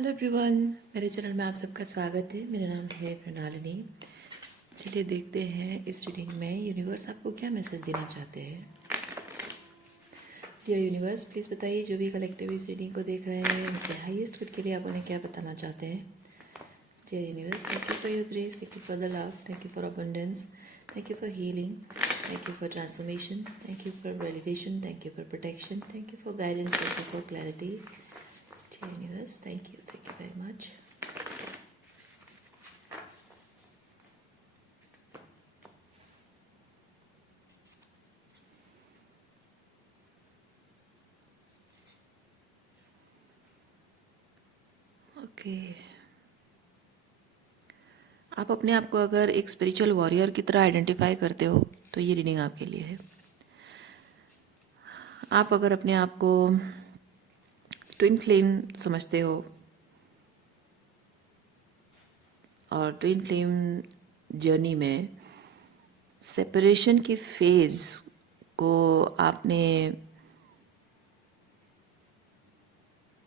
Hello everyone, मेरे channel में आप सबका स्वागत है। मेरा नाम है प्रणालिनी। चलिए देखते हैं इस रीडिंग में यूनिवर्स आपको क्या मैसेज देना चाहते हैं। डियर यूनिवर्स, प्लीज़ बताइए जो भी कलेक्टिव इस रीडिंग को देख रहे हैं उनके हाईएस्ट गुड के लिए आप उन्हें क्या बताना चाहते हैं। Dear universe, thank you for your grace, thank you for the love, thank you for abundance, thank you for healing, thank you for transformation, thank you for validation, thank you for protection, thank you for guidance, thank you for clarity. Dear universe, thank you very much. Okay, आप अपने आप को अगर एक spiritual warrior की तरह identify करते हो तो ये रीडिंग आपके लिए है। आप अगर अपने आप को ट्विन फ्लेम समझते हो और ट्विन फ्लेम जर्नी में सेपरेशन की फेज को आपने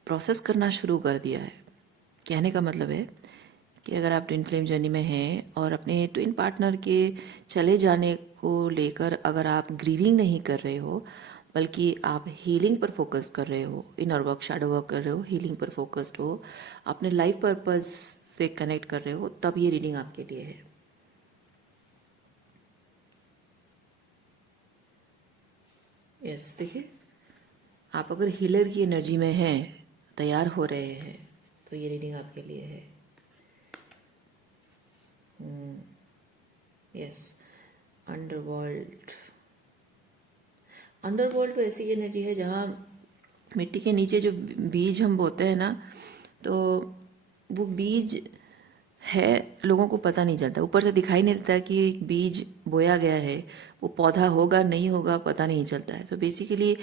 प्रोसेस करना शुरू कर दिया है। कहने का मतलब है कि अगर आप ट्विन फ्लेम जर्नी में हैं और अपने ट्विन पार्टनर के चले जाने को लेकर अगर आप ग्रीविंग नहीं कर रहे हो बल्कि आप हीलिंग पर फोकस कर रहे हो, इनर वर्क शैडो वर्क कर रहे हो, हीलिंग पर फोकस्ड हो, अपने लाइफ पर्पस से कनेक्ट कर रहे हो, तब ये रीडिंग आपके लिए है। यस, देखिए, आप अगर हीलर की एनर्जी में हैं, तैयार हो रहे हैं, तो ये रीडिंग आपके लिए है। Yes, underworld. अंडरवर्ल्ड ऐसी एनर्जी है जहाँ मिट्टी के नीचे जो बीज हम बोते हैं ना, तो वो बीज है, लोगों को पता नहीं चलता, ऊपर से दिखाई नहीं देता कि एक बीज बोया गया है, वो पौधा होगा नहीं होगा पता नहीं चलता है। तो बेसिकली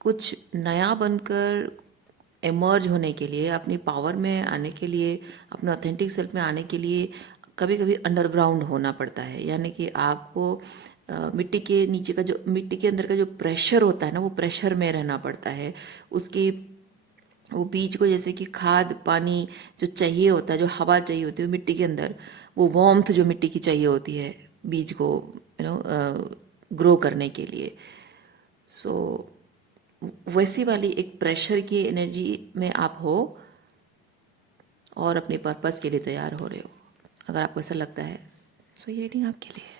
कुछ नया बनकर एमर्ज होने के लिए, अपनी पावर में आने के लिए, अपने ऑथेंटिक सेल्फ में आने के लिए कभी कभी अंडरग्राउंड होना पड़ता है। यानी कि आपको मिट्टी के नीचे का जो, मिट्टी के अंदर का जो प्रेशर होता है ना, वो प्रेशर में रहना पड़ता है। उसकी वो बीज को जैसे कि खाद पानी जो चाहिए होता है, जो हवा चाहिए होती है मिट्टी के अंदर, वो वार्मथ जो मिट्टी की चाहिए होती है बीज को ग्रो करने के लिए। सो वैसी वाली एक प्रेशर की एनर्जी में आप हो और अपने पर्पस के लिए तैयार हो रहे हो। अगर आपको ऐसा लगता है सो ये रीडिंग आपके लिए है।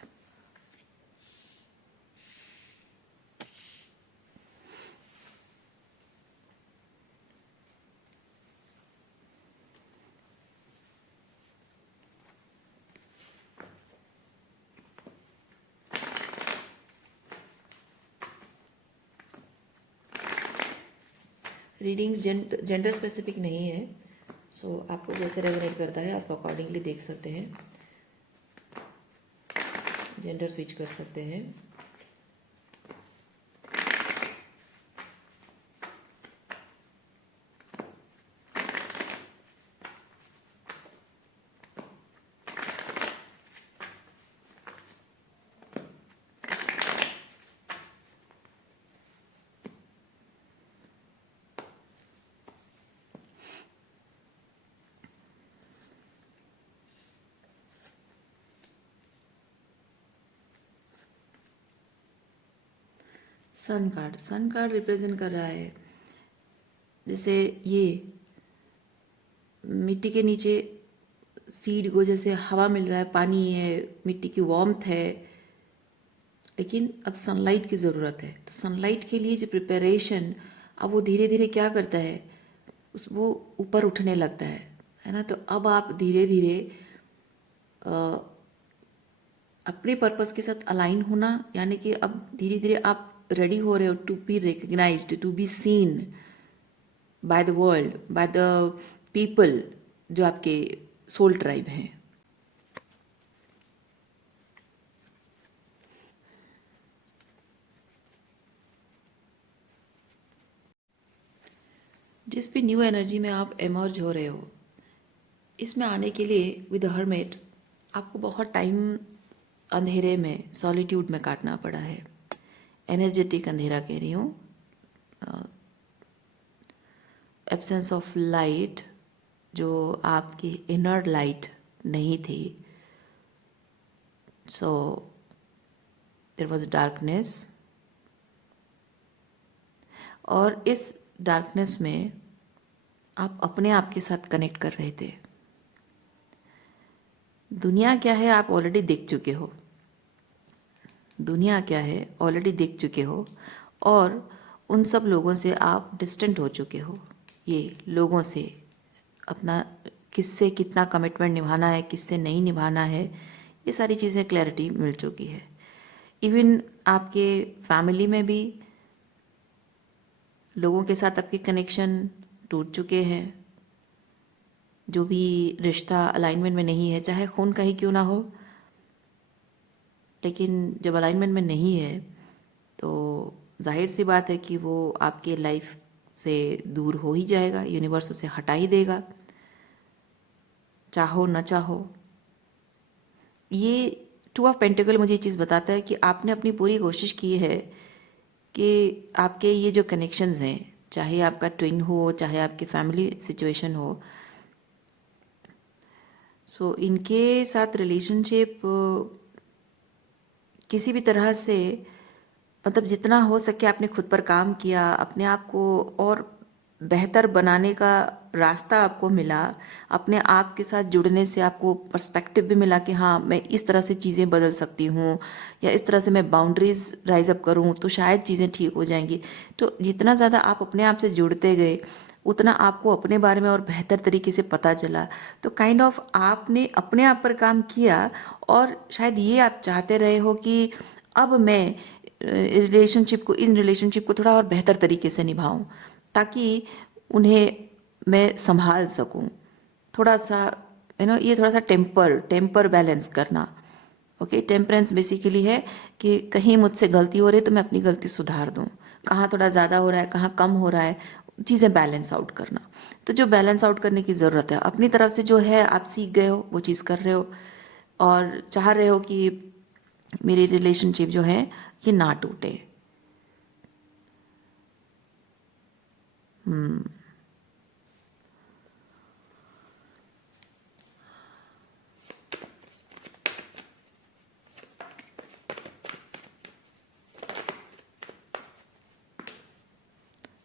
रीडिंग्स जेंडर स्पेसिफिक नहीं है। सो आपको जैसे रेजोनेट करता है आप अकॉर्डिंगली देख सकते हैं, जेंडर स्विच कर सकते हैं। सन कार्ड रिप्रेजेंट कर रहा है जैसे ये मिट्टी के नीचे सीड को जैसे हवा मिल रहा है, पानी है, मिट्टी की वार्मथ है, लेकिन अब सनलाइट की ज़रूरत है। तो सनलाइट के लिए जो प्रिपरेशन, अब वो धीरे धीरे क्या करता है, उस वो ऊपर उठने लगता है ना। तो अब आप धीरे धीरे अपने पर्पस के साथ अलाइन होना, यानी कि अब धीरे धीरे आप रेडी हो रहे हो to be recognised, to be seen by the world, by the people जो आपके सोल ट्राइब हैं। जिस भी न्यू एनर्जी में आप एमर्ज हो रहे हो, इसमें आने के लिए विद हर्मेट आपको बहुत टाइम अंधेरे में, सॉलिट्यूड में काटना पड़ा है। एनर्जेटिक अंधेरा कह रही हूँ, एब्सेंस ऑफ लाइट, जो आपकी इनर लाइट नहीं थी, सो देयर वॉज डार्कनेस, और इस डार्कनेस में आप अपने आप के साथ कनेक्ट कर रहे थे। दुनिया क्या है आप ऑलरेडी देख चुके हो, दुनिया क्या है ऑलरेडी देख चुके हो, और उन सब लोगों से आप डिस्टेंट हो चुके हो। ये लोगों से अपना किससे कितना कमिटमेंट निभाना है, किससे नहीं निभाना है, ये सारी चीज़ें क्लैरिटी मिल चुकी है। इवन आपके फैमिली में भी लोगों के साथ आपके कनेक्शन टूट चुके हैं। जो भी रिश्ता अलाइनमेंट में नहीं है, चाहे खून का ही क्यों ना हो, लेकिन जब अलाइनमेंट में नहीं है तो जाहिर सी बात है कि वो आपके लाइफ से दूर हो ही जाएगा, यूनिवर्स उसे हटा ही देगा, चाहो न चाहो। ये टू ऑफ पेंटिकल मुझे ये चीज़ बताता है कि आपने अपनी पूरी कोशिश की है कि आपके ये जो कनेक्शंस हैं, चाहे आपका ट्विन हो, चाहे आपकी फैमिली सिचुएशन हो, सो इनके साथ रिलेशनशिप किसी भी तरह से, मतलब जितना हो सके आपने खुद पर काम किया, अपने आप को और बेहतर बनाने का रास्ता आपको मिला, अपने आप के साथ जुड़ने से आपको पर्सपेक्टिव भी मिला कि हाँ मैं इस तरह से चीज़ें बदल सकती हूँ, या इस तरह से मैं बाउंड्रीज राइज अप करूँ तो शायद चीज़ें ठीक हो जाएंगी। तो जितना ज़्यादा आप अपने आप से जुड़ते गए, उतना आपको अपने बारे में और बेहतर तरीके से पता चला। तो काइंड ऑफ आपने अपने आप पर काम किया, और शायद ये आप चाहते रहे हो कि अब मैं इन रिलेशनशिप को थोड़ा और बेहतर तरीके से निभाऊं, ताकि उन्हें मैं संभाल सकूं। थोड़ा सा ये थोड़ा सा टेम्पर बैलेंस करना। ओके, टेम्परेंस बेसिकली है कि कहीं मुझसे गलती हो रही है तो मैं अपनी गलती सुधार दूं, कहाँ थोड़ा ज़्यादा हो रहा है, कहाँ कम हो रहा है, चीज़ें बैलेंस आउट करना। तो जो बैलेंस आउट करने की ज़रूरत है, अपनी तरफ से जो है आप सीख गए हो वो चीज़ कर रहे हो, और चाह रहे हो कि मेरी रिलेशनशिप जो है ये ना टूटे।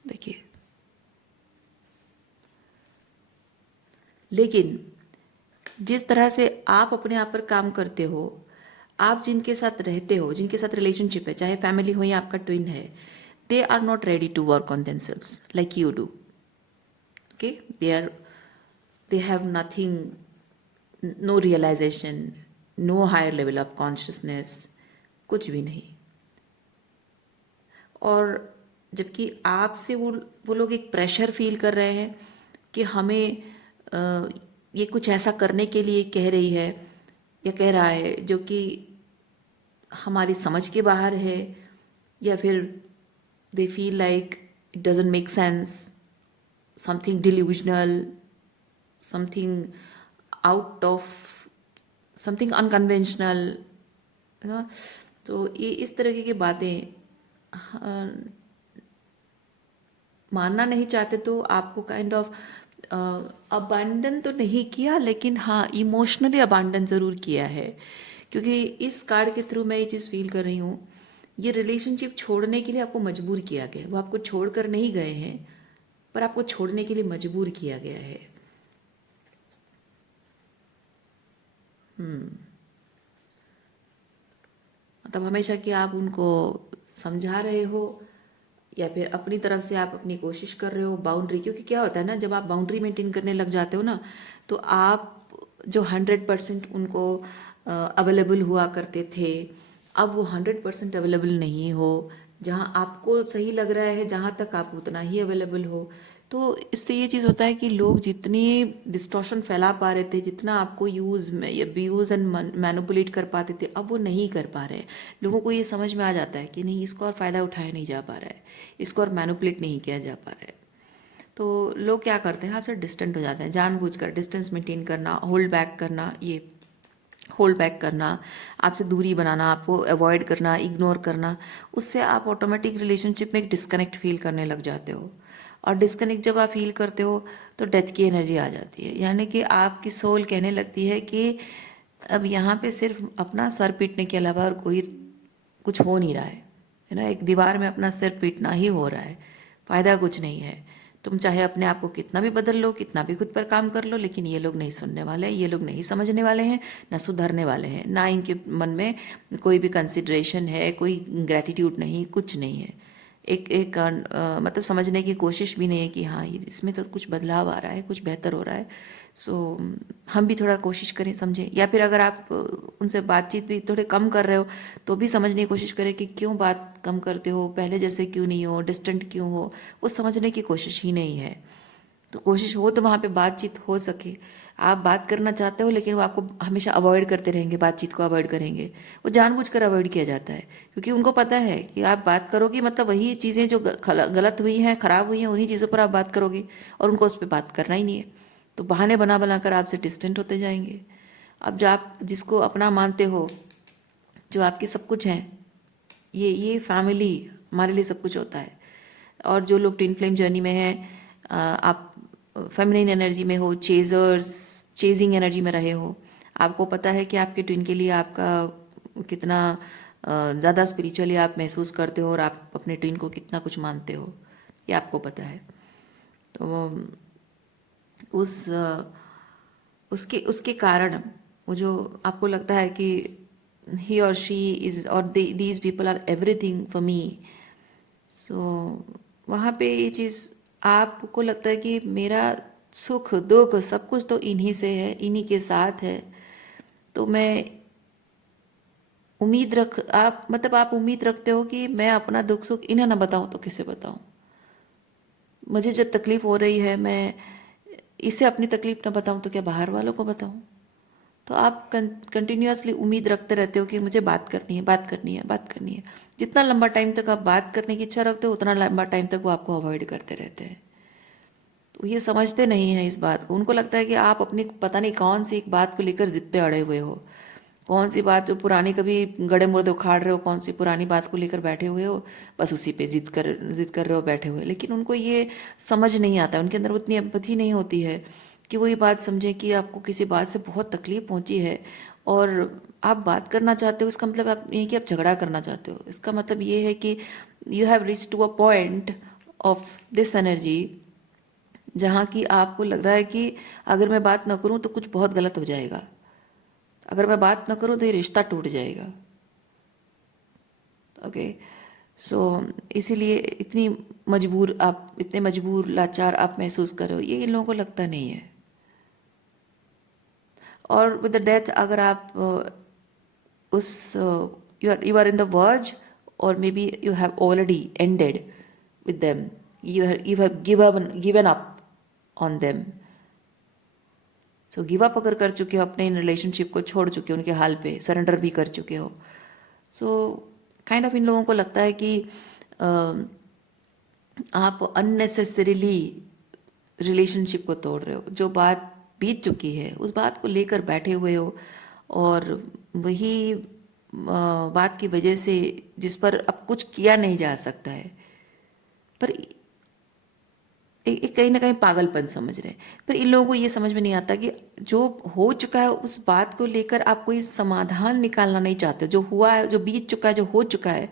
देखिए, लेकिन जिस तरह से आप अपने आप पर काम करते हो, आप जिनके साथ रहते हो, जिनके साथ रिलेशनशिप है, चाहे फैमिली हो या आपका ट्विन है, they are not ready to work on themselves like you do. Okay, they have nothing, no realisation, no higher level of consciousness, कुछ भी नहीं। और जबकि आपसे वो लोग एक प्रेशर फील कर रहे हैं कि हमें ये कुछ ऐसा करने के लिए कह रही है या कह रहा है जो कि हमारी समझ के बाहर है, या फिर they feel like it doesn't make sense, something delusional, something out of, something unconventional, है ना। तो ये इस तरह की बातें मानना नहीं चाहते, तो आपको काइंड ऑफ अबांडन तो नहीं किया, लेकिन हाँ इमोशनली अबांडन ज़रूर किया है। क्योंकि इस कार्ड के थ्रू मैं ये चीज़ फील कर रही हूँ, ये रिलेशनशिप छोड़ने के लिए आपको मजबूर किया गया है। वो आपको छोड़कर नहीं गए हैं, पर आपको छोड़ने के लिए मजबूर किया गया है। मतलब हमेशा कि आप उनको समझा रहे हो, या फिर अपनी तरफ से आप अपनी कोशिश कर रहे हो बाउंड्री। क्योंकि क्या होता है ना, जब आप बाउंड्री मेंटेन करने लग जाते हो ना, तो आप जो 100% उनको अवेलेबल हुआ करते थे, अब वो 100% अवेलेबल नहीं हो। जहाँ आपको सही लग रहा है, जहाँ तक आप उतना ही अवेलेबल हो। तो इससे ये चीज़ होता है कि लोग जितनी डिस्टॉर्शन फैला पा रहे थे, जितना आपको यूज़ में या ब्यूज़ एंड मैनिपुलेट कर पाते थे, अब वो नहीं कर पा रहे हैं। लोगों को ये समझ में आ जाता है कि नहीं, इसको और फ़ायदा उठाया नहीं जा पा रहा है, इसको और मैनिपुलेट नहीं किया जा पा रहा है। तो लोग क्या करते हैं, आपसे डिस्टेंट हो जाते हैं, जानबूझकर डिस्टेंस मेंटेन करना, होल्ड बैक करना, ये होल्ड बैक करना, आपसे दूरी बनाना, आपको अवॉइड करना, इग्नोर करना, उससे आप ऑटोमेटिक रिलेशनशिप में एक डिस्कनेक्ट फील करने लग जाते हो। और डिस्कनेक्ट जब आप फील करते हो तो डेथ की एनर्जी आ जाती है, यानी कि आपकी सोल कहने लगती है कि अब यहाँ पे सिर्फ अपना सर पीटने के अलावा और कोई कुछ हो नहीं रहा है ना। एक दीवार में अपना सिर पीटना ही हो रहा है, फ़ायदा कुछ नहीं है। तुम चाहे अपने आप को कितना भी बदल लो, कितना भी खुद पर काम कर लो, लेकिन ये लोग नहीं सुनने वाले, ये लोग नहीं समझने वाले हैं, ना सुधरने वाले हैं, ना इनके मन में कोई भी कंसिडरेशन है, कोई ग्रैटिट्यूड नहीं, कुछ नहीं है। एक मतलब समझने की कोशिश भी नहीं है कि हाँ इसमें तो कुछ बदलाव आ रहा है, कुछ बेहतर हो रहा है। सो हम भी थोड़ा कोशिश करें समझें, या फिर अगर आप उनसे बातचीत भी थोड़े कम कर रहे हो तो भी समझने की कोशिश करें कि क्यों बात कम करते हो, पहले जैसे क्यों नहीं हो, डिस्टेंट क्यों हो, वो समझने की कोशिश ही नहीं है। तो कोशिश हो तो वहाँ पे बातचीत हो सके। आप बात करना चाहते हो लेकिन वो आपको हमेशा अवॉइड करते रहेंगे, बातचीत को अवॉइड करेंगे। वो जानबूझकर अवॉइड किया जाता है, क्योंकि उनको पता है कि आप बात करोगे मतलब वही चीज़ें जो गलत हुई हैं, खराब हुई हैं, उन्हीं चीज़ों पर आप बात करोगे, और उनको उस पर बात करना ही नहीं है। तो बहाने बना बनाकर आपसे डिस्टेंट होते जाएंगे। अब जो आप जिसको अपना मानते हो, जो आपके सब कुछ हैं, ये फैमिली हमारे लिए सब कुछ होता है। और जो लोग ट्विन फ्लेम जर्नी में हैं, आप फेमिनिन एनर्जी में हो, चेजिंग एनर्जी में रहे हो, आपको पता है कि आपके ट्विन के लिए आपका कितना ज़्यादा स्पिरिचुअली आप महसूस करते हो, और आप अपने ट्विन को कितना कुछ मानते हो, ये आपको पता है। तो उस उसके उसके कारण वो जो आपको लगता है कि ही और शी इज़ और these people are everything for me, so वहाँ पे ये चीज़ आपको लगता है कि मेरा सुख दुख सब कुछ तो इन्हीं से है, इन्हीं के साथ है। तो मैं आप मतलब आप उम्मीद रखते हो कि मैं अपना दुख सुख इन्हें ना बताऊं तो किसे बताऊं। मुझे जब तकलीफ हो रही है, मैं इसे अपनी तकलीफ ना बताऊं तो क्या बाहर वालों को बताऊं। तो आप कंटिन्यूअसली उम्मीद रखते रहते हो कि मुझे बात करनी है, बात करनी है, बात करनी है। जितना लंबा टाइम तक आप बात करने की इच्छा रखते हो, उतना लंबा टाइम तक वो आपको अवॉइड करते रहते हैं। तो ये समझते नहीं हैं इस बात को। उनको लगता है कि आप अपनी पता नहीं कौन सी एक बात को लेकर जिद पे अड़े हुए हो, कौन सी बात जो पुरानी कभी गड़े मुर्दे उखाड़ रहे हो, कौन सी पुरानी बात को लेकर बैठे हुए हो, बस उसी पे जिद कर रहे हो बैठे हुए। लेकिन उनको ये समझ नहीं आता, उनके अंदर उतनी एम्पैथी नहीं होती है कि वो ये बात समझे कि आपको किसी बात से बहुत तकलीफ पहुंची है और आप बात करना चाहते हो। इसका मतलब आप ये कि आप झगड़ा करना चाहते हो। इसका मतलब ये है कि you have reach to a point of this energy जहाँ की आपको लग रहा है कि अगर मैं बात ना करूँ तो कुछ बहुत गलत हो जाएगा, अगर मैं बात ना करूँ तो ये रिश्ता टूट जाएगा। ओके, सो इसीलिए इतने मजबूर लाचार आप महसूस कर रहे हो, ये इन लोगों को लगता नहीं है। और विद द डेथ अगर आप उस you are in the verge, और may be you have already ended with them, you have given up on them, so give up अगर कर चुके हो, अपने इन रिलेशनशिप को छोड़ चुके हो, उनके हाल पे सरेंडर भी कर चुके हो, सो काइंड ऑफ इन लोगों को लगता है कि अ, आप अननेसेसरीली रिलेशनशिप को तोड़ रहे हो। जो बात बीत चुकी है उस बात को लेकर बैठे हुए हो, और वही बात की वजह से जिस पर अब कुछ किया नहीं जा सकता है, पर एक कहीं ना कहीं पागलपन समझ रहे हैं। पर इन लोगों को ये समझ में नहीं आता कि जो हो चुका है उस बात को लेकर आप कोई समाधान निकालना नहीं चाहते। जो हुआ है, जो बीत चुका है, जो हो चुका है,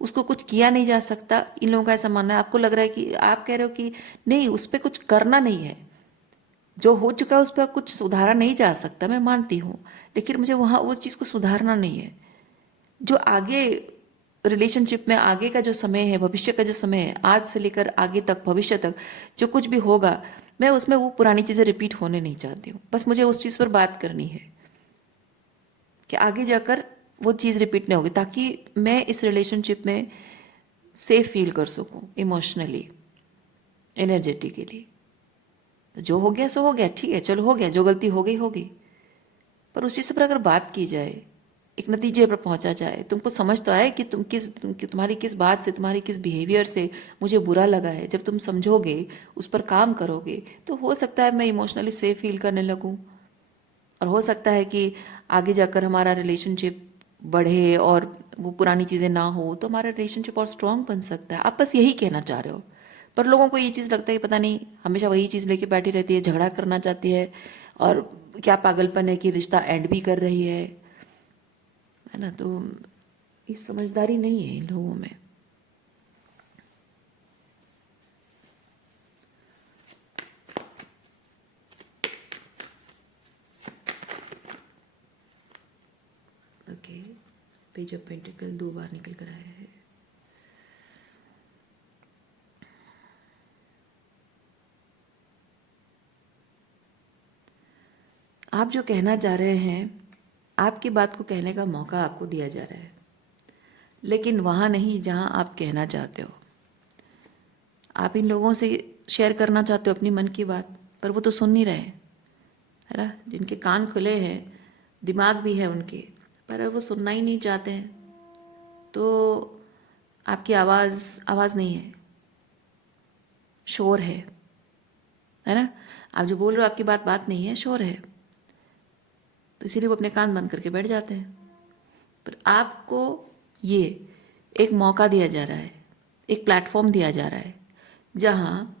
उसको कुछ किया नहीं जा सकता। इन लोगों का ऐसा मानना है। आपको लग रहा है कि आप कह रहे हो कि नहीं, उस पर कुछ करना नहीं है, जो हो चुका है उस पर कुछ सुधारा नहीं जा सकता, मैं मानती हूँ, लेकिन मुझे वहाँ उस चीज़ को सुधारना नहीं है। जो आगे रिलेशनशिप में आगे का जो समय है, भविष्य का जो समय है, आज से लेकर आगे तक, भविष्य तक जो कुछ भी होगा, मैं उसमें वो पुरानी चीज़ें रिपीट होने नहीं चाहती हूँ। बस मुझे उस चीज़ पर बात करनी है कि आगे जाकर वो चीज़ रिपीट नहीं होगी, ताकि मैं इस रिलेशनशिप में सेफ फील कर सकूँ, इमोशनली, एनर्जेटिकली। तो जो हो गया सो हो गया, ठीक है, चलो हो गया, जो गलती हो गई होगी। पर उस चीज़ पर अगर बात की जाए, एक नतीजे पर पहुंचा जाए, तुमको समझ तो आए कि तुम्हारी किस बात से, तुम्हारी किस बिहेवियर से मुझे बुरा लगा है। जब तुम समझोगे, उस पर काम करोगे, तो हो सकता है मैं इमोशनली सेफ फील करने लगूं। और हो सकता है कि आगे जाकर हमारा रिलेशनशिप बढ़े और वो पुरानी चीज़ें ना हो, तो हमारा रिलेशनशिप और स्ट्रांग बन सकता है। आप बस यही कहना चाह रहे हो, पर लोगों को ये चीज़ लगता है कि पता नहीं हमेशा वही चीज़ लेके बैठी रहती है, झगड़ा करना चाहती है, और क्या पागलपन है कि रिश्ता एंड भी कर रही है ना। तो ये समझदारी नहीं है इन लोगों में। ओके, पेज ऑफ पेंटिकल 2 बार निकल कर आया है। आप जो कहना चाह रहे हैं, आपकी बात को कहने का मौका आपको दिया जा रहा है, लेकिन वहाँ नहीं जहाँ आप कहना चाहते हो। आप इन लोगों से शेयर करना चाहते हो अपनी मन की बात, पर वो तो सुन नहीं रहे, है ना। जिनके कान खुले हैं, दिमाग भी है उनके, पर वो सुनना ही नहीं चाहते हैं। तो आपकी आवाज़ नहीं है, शोर है ना। आप जो बोल रहे हो आपकी बात नहीं है, शोर है। तो इसीलिए वो अपने कान बंद करके बैठ जाते हैं। पर आपको ये एक मौका दिया जा रहा है, एक प्लेटफॉर्म दिया जा रहा है, जहाँ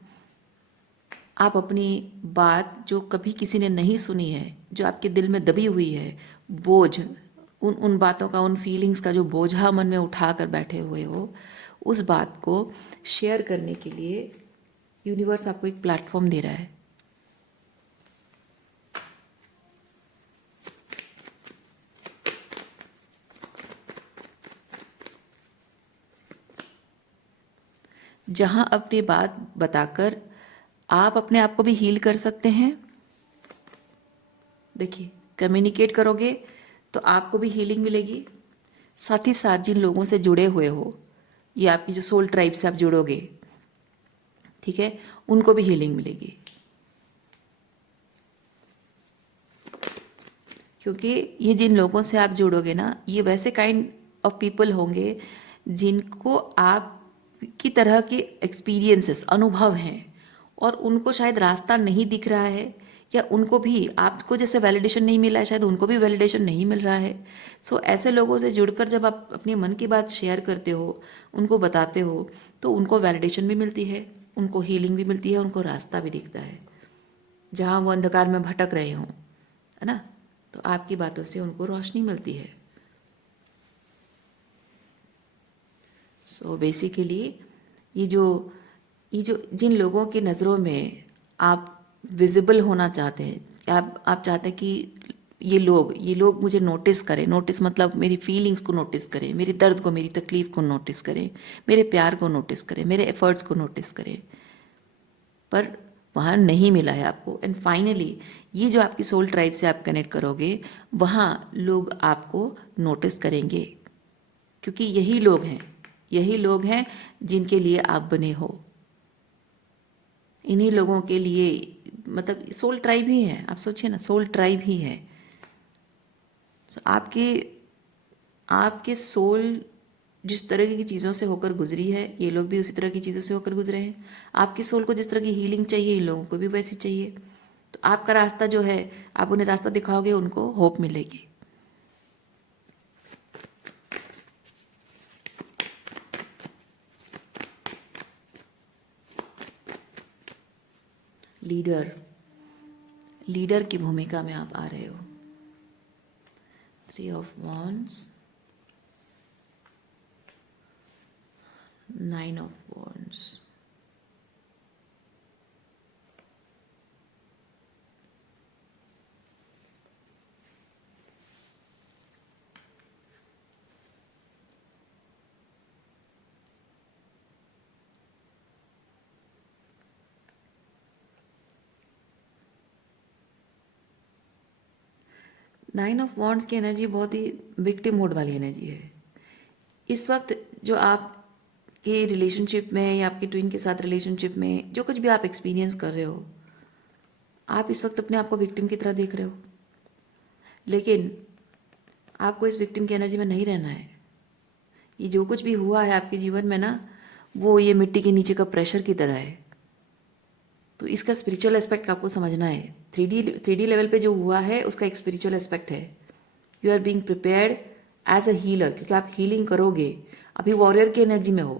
आप अपनी बात जो कभी किसी ने नहीं सुनी है, जो आपके दिल में दबी हुई है, बोझ, उन बातों का, उन फीलिंग्स का जो बोझा मन में उठा कर बैठे हुए हो, उस बात को शेयर करने के लिए यूनिवर्स आपको एक प्लेटफॉर्म दे रहा है। जहां अपनी बात बताकर आप अपने आप को भी हील कर सकते हैं। देखिए, कम्युनिकेट करोगे तो आपको भी हीलिंग मिलेगी, साथ ही साथ जिन लोगों से जुड़े हुए हो, ये आपकी जो सोल ट्राइब से आप जुड़ोगे, ठीक है, उनको भी हीलिंग मिलेगी। क्योंकि ये जिन लोगों से आप जुड़ोगे ना, ये वैसे काइंड ऑफ पीपल होंगे जिनको आप की तरह के एक्सपीरियंसेस, अनुभव हैं, और उनको शायद रास्ता नहीं दिख रहा है, या उनको भी आपको जैसे वैलिडेशन नहीं मिला है, शायद उनको भी वैलिडेशन नहीं मिल रहा है। सो ऐसे लोगों से जुड़कर जब आप अपने मन की बात शेयर करते हो, उनको बताते हो, तो उनको वैलिडेशन भी मिलती है, उनको हीलिंग भी मिलती है, उनको रास्ता भी दिखता है जहाँ वो अंधकार में भटक रहे हों, है ना। तो आपकी बातों से उनको रोशनी मिलती है। सो बेसिकली ये जो जिन लोगों की नज़रों में आप विजिबल होना चाहते हैं, आप चाहते हैं कि ये लोग मुझे नोटिस करें। नोटिस मतलब मेरी फीलिंग्स को नोटिस करें, मेरे दर्द को, मेरी तकलीफ को नोटिस करें, मेरे प्यार को नोटिस करें, मेरे एफर्ट्स को नोटिस करें, पर वहाँ नहीं मिला है आपको। एंड फाइनली ये जो आपकी सोल ट्राइब से आप कनेक्ट करोगे, वहाँ लोग आपको नोटिस करेंगे, क्योंकि यही लोग हैं जिनके लिए आप बने हो। इन्हीं लोगों के लिए, मतलब सोल ट्राइब ही है, आप सोचिए ना, सोल ट्राइब ही है। So, आपके सोल जिस तरह की चीज़ों से होकर गुजरी है, ये लोग भी उसी तरह की चीज़ों से होकर गुजरे हैं। आपकी सोल को जिस तरह की हीलिंग चाहिए, इन लोगों को भी वैसी चाहिए। तो आपका रास्ता जो है, आप उन्हें रास्ता दिखाओगे, उनको होप मिलेगी। लीडर की भूमिका में आप आ रहे हो। 3 of wands, 9 of wands, nine of wands की एनर्जी बहुत ही विक्टिम मोड वाली एनर्जी है। इस वक्त जो आप के रिलेशनशिप में, या आपके ट्विन के साथ रिलेशनशिप में जो कुछ भी आप एक्सपीरियंस कर रहे हो, आप इस वक्त अपने आप को विक्टिम की तरह देख रहे हो। लेकिन आपको इस विक्टिम की एनर्जी में नहीं रहना है। ये जो कुछ भी हुआ है आपके जीवन में ना, वो ये मिट्टी के नीचे का प्रेशर की तरह है। तो इसका स्पिरिचुअल एस्पेक्ट आपको समझना है। थ्री डी लेवल पे जो हुआ है उसका एक स्पिरिचुअल एस्पेक्ट है। You are being prepared as a healer, क्योंकि आप हीलिंग करोगे। अभी वॉरियर की एनर्जी में हो,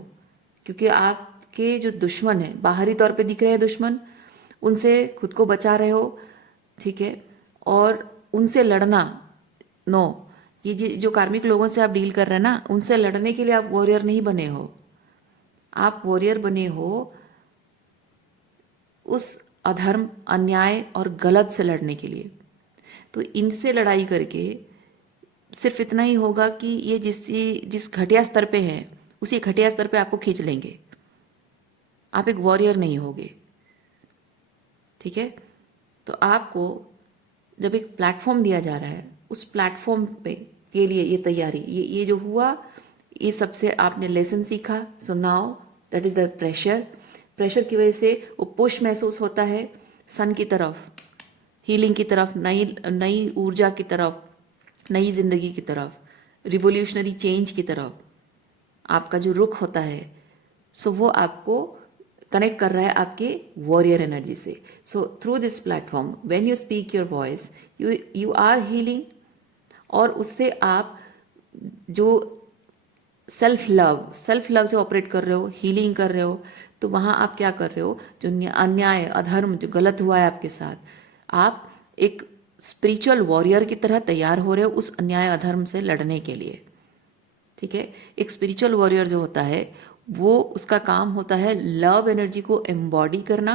क्योंकि आपके जो दुश्मन है, बाहरी तौर पे दिख रहे हैं दुश्मन, उनसे खुद को बचा रहे हो, ठीक है। और उनसे लड़ना, नो, ये जो कार्मिक लोगों से आप डील कर रहे हैं ना, उनसे लड़ने के लिए आप वॉरियर नहीं बने हो। आप वॉरियर बने हो उस अधर्म, अन्याय और गलत से लड़ने के लिए। तो इनसे लड़ाई करके सिर्फ इतना ही होगा कि ये जिस घटिया स्तर पे है, उसी घटिया स्तर पे आपको खींच लेंगे। आप एक वॉरियर नहीं होगे, ठीक है। तो आपको जब एक प्लेटफॉर्म दिया जा रहा है, उस प्लेटफॉर्म पे के लिए ये तैयारी, ये जो हुआ, ये सबसे आपने लेसन सीखा। So now that is the pressure. Pressure की वजह से वो पुश महसूस होता है सन की तरफ, हीलिंग की तरफ, नई नई ऊर्जा की तरफ, नई जिंदगी की तरफ, रिवोल्यूशनरी चेंज की तरफ आपका जो रुख होता है, सो वो आपको कनेक्ट कर रहा है आपके वॉरियर एनर्जी से। So through this platform when you speak your voice, you are healing, और उससे आप जो सेल्फ लव से ऑपरेट कर रहे हो, हीलिंग कर रहे हो, तो वहाँ आप क्या कर रहे हो, जो अन्याय, अधर्म, जो गलत हुआ है आपके साथ, आप एक स्पिरिचुअल वॉरियर की तरह तैयार हो रहे हो उस अन्याय अधर्म से लड़ने के लिए, ठीक है। एक स्पिरिचुअल वॉरियर जो होता है, वो उसका काम होता है लव एनर्जी को एम्बॉडी करना।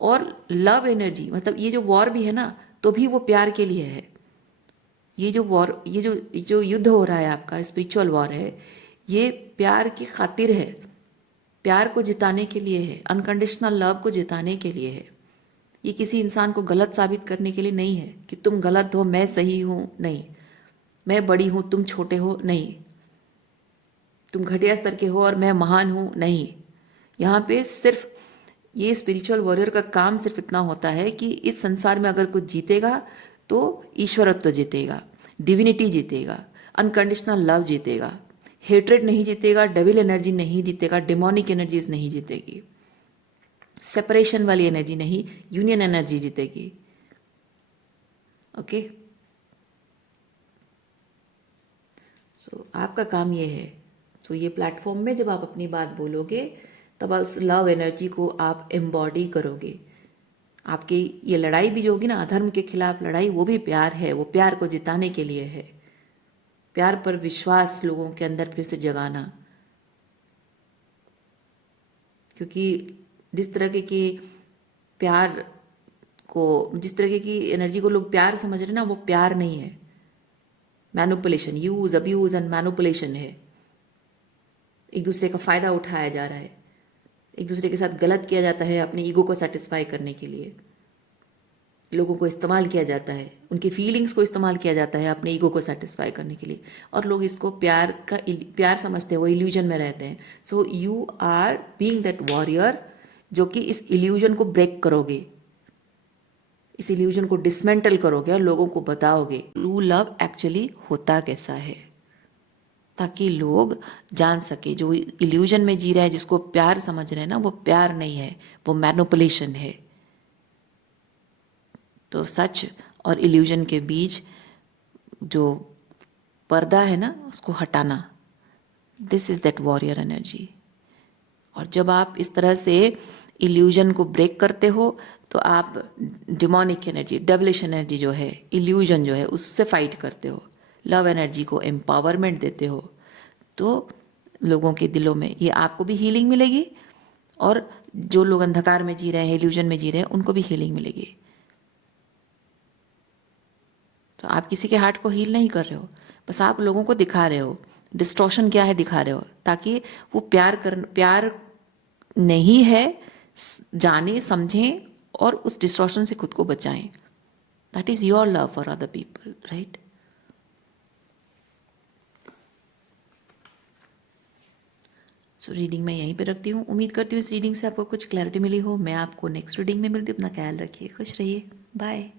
और लव एनर्जी मतलब ये जो वॉर भी है ना, तो भी वो प्यार के लिए है। ये जो वॉर, ये जो युद्ध हो रहा है आपका, स्पिरिचुअल वॉर है, ये प्यार की खातिर है, प्यार को जिताने के लिए है, अनकंडीशनल लव को जिताने के लिए है। ये किसी इंसान को गलत साबित करने के लिए नहीं है कि तुम गलत हो, मैं सही हूं, नहीं, मैं बड़ी हूं, तुम छोटे हो, नहीं, तुम घटिया स्तर के हो और मैं महान हूं, नहीं। यहाँ पे सिर्फ ये स्पिरिचुअल वॉरियर का काम सिर्फ इतना होता है कि इस संसार में अगर कुछ जीतेगा तो ईश्वरत्व जीतेगा, डिविनिटी जीतेगा, अनकंडीशनल लव जीतेगा, हेट्रेड नहीं जीतेगा, डेविल एनर्जी नहीं जीतेगा, डिमोनिक एनर्जीज नहीं जीतेगी, सेपरेशन वाली एनर्जी नहीं, यूनियन एनर्जी जीतेगी। ओके, सो आपका काम ये है। तो ये प्लेटफॉर्म में जब आप अपनी बात बोलोगे, तब उस लव एनर्जी को आप एम्बॉडी करोगे। आपकी ये लड़ाई भी जो होगी ना, अधर्म के खिलाफ लड़ाई, वो भी प्यार है, वो प्यार को जिताने के लिए है। प्यार पर विश्वास लोगों के अंदर फिर से जगाना, क्योंकि जिस तरह की प्यार को, जिस तरह की एनर्जी को लोग प्यार समझ रहे हैं ना, वो प्यार नहीं है, manipulation, use, abuse and manipulation है। एक दूसरे का फायदा उठाया जा रहा है, एक दूसरे के साथ गलत किया जाता है अपने ईगो को सेटिस्फाई करने के लिए। लोगों को इस्तेमाल किया जाता है, उनकी फीलिंग्स को इस्तेमाल किया जाता है अपने ईगो को सेटिस्फाई करने के लिए, और लोग इसको प्यार समझते हैं, वो इल्यूजन में रहते हैं। So you are being that warrior जो कि इस इल्यूजन को ब्रेक करोगे, इस इल्यूजन को डिसमेंटल करोगे और लोगों को बताओगे ट्रू लव एक्चुअली होता कैसा है, ताकि लोग जान सके जो इल्यूजन में जी रहे हैं, जिसको प्यार समझ रहे हैं ना, वो प्यार नहीं है, वो मैनिपुलेशन है। तो सच और इल्यूजन के बीच जो पर्दा है ना, उसको हटाना, this is that warrior energy. और जब आप इस तरह से इल्यूजन को ब्रेक करते हो, तो आप डिमोनिक एनर्जी, डेविलिश एनर्जी जो है, इल्यूजन जो है, उससे फाइट करते हो, लव एनर्जी को एम्पावरमेंट देते हो। तो लोगों के दिलों में ये आपको भी हीलिंग मिलेगी, और जो लोग अंधकार में जी रहे हैं, इल्यूजन में जी रहे हैं, उनको भी हीलिंग मिलेगी। तो आप किसी के हार्ट को हील नहीं कर रहे हो, बस आप लोगों को दिखा रहे हो डिस्टॉर्शन क्या है, दिखा रहे हो, ताकि वो प्यार नहीं है जाने समझें और उस डिस्टॉर्शन से खुद को बचाएं। That is your love for other people, right. So reading मैं यहीं पे रखती हूँ। उम्मीद करती हूँ इस रीडिंग से आपको कुछ क्लैरिटी मिली हो। मैं आपको नेक्स्ट रीडिंग में मिलती हूँ। अपना ख्याल रखिए, खुश रहिए, बाय।